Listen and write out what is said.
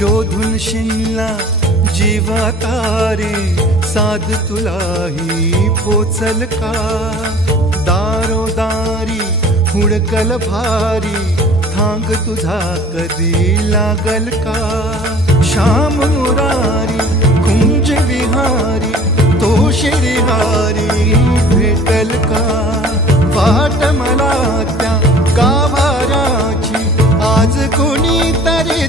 शोधून शिनला जीवा तारे साध तुलाही पोचल का दारोदारी हुडकल भारी थांग तुझा कधी लागल का श्याम मुरारी कुंज विहारी तो श्रीहारी भेटल का वाट मला त्या गाभाराची आज कोणी तरी